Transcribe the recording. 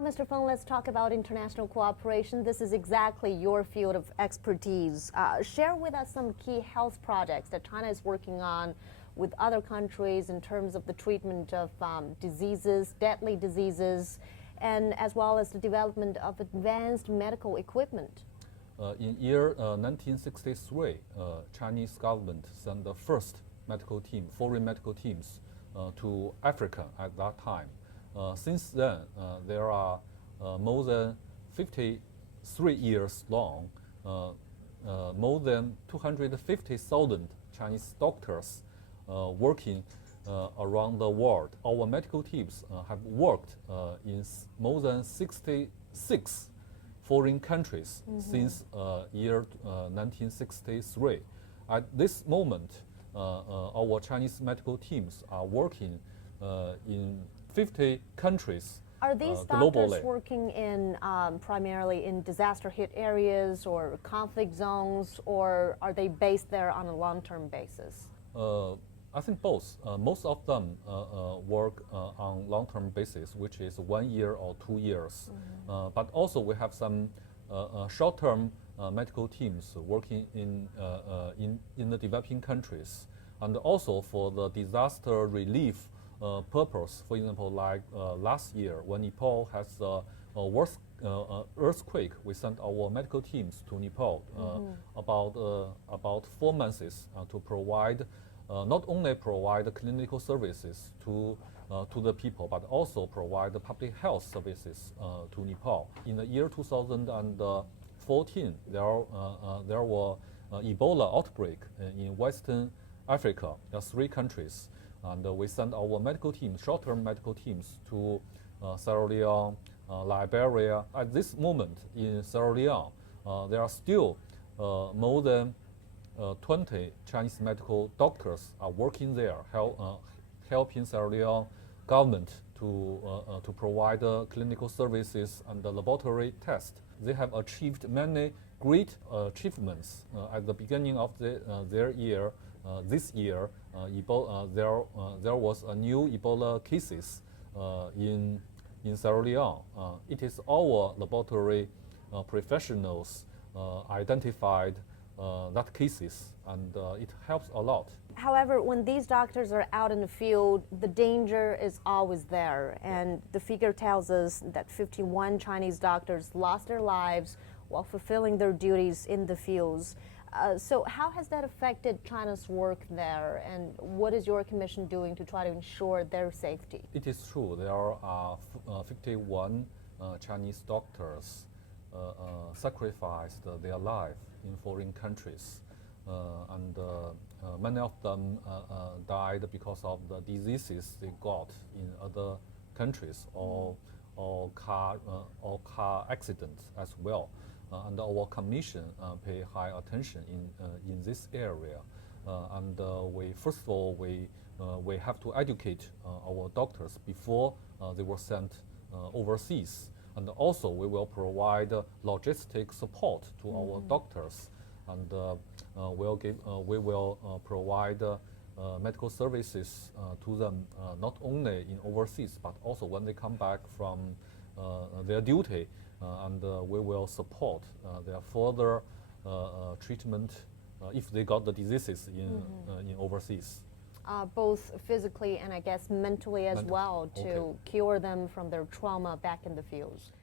Mr. Feng, let's talk about international cooperation. This is exactly your field of expertise. Share with us some key health projects that China is working on with other countries in terms of the treatment of diseases, deadly diseases, and as well as the development of advanced medical equipment. In year 1963, Chinese government sent the first medical team, foreign medical teams, to Africa at that time. Since then, there are more than 53 years long, more than 250,000 Chinese doctors working around the world. Our medical teams have worked in more than 66 foreign countries since year 1963. At this moment, our Chinese medical teams are working in 50 countries. Are these globally. doctors working in primarily in disaster-hit areas or conflict zones, or are they based there on a long-term basis? I think both. Most of them work on long-term basis, which is 1 year or 2 years. But also we have some short-term medical teams working in the developing countries, and also for the disaster relief purpose. For example, like last year when Nepal has a worst earthquake, we sent our medical teams to Nepal about 4 months to provide not only provide clinical services to the people, but also provide public health services to Nepal. In the year 2014, there were Ebola outbreak in Western Africa, 3 countries. And we sent our medical teams, short-term medical teams, to Sierra Leone, Liberia. At this moment in Sierra Leone, there are still more than 20 Chinese medical doctors are working there, helping Sierra Leone government to provide clinical services and the laboratory tests. They have achieved many great achievements at the beginning of their year. This year, there was a new Ebola cases in Sierra Leone. It is our laboratory professionals identified that cases, and it helps a lot. However, when these doctors are out in the field, the danger is always there. And the figure tells us that 51 Chinese doctors lost their lives while fulfilling their duties in the fields. So how has that affected China's work there, and what is your commission doing to try to ensure their safety? It is true, there are 51 Chinese doctors sacrificed their life in foreign countries, and many of them died because of the diseases they got in other countries, or car accidents as well. And our commission pay high attention in this area, and we first of all we have to educate our doctors before they were sent overseas, and also we will provide logistic support to our doctors, and we will provide medical services to them not only in overseas but also when they come back from their duty. And we will support their further treatment if they got the diseases in overseas. Both physically and I guess mentally as well, to cure them from their trauma back in the fields.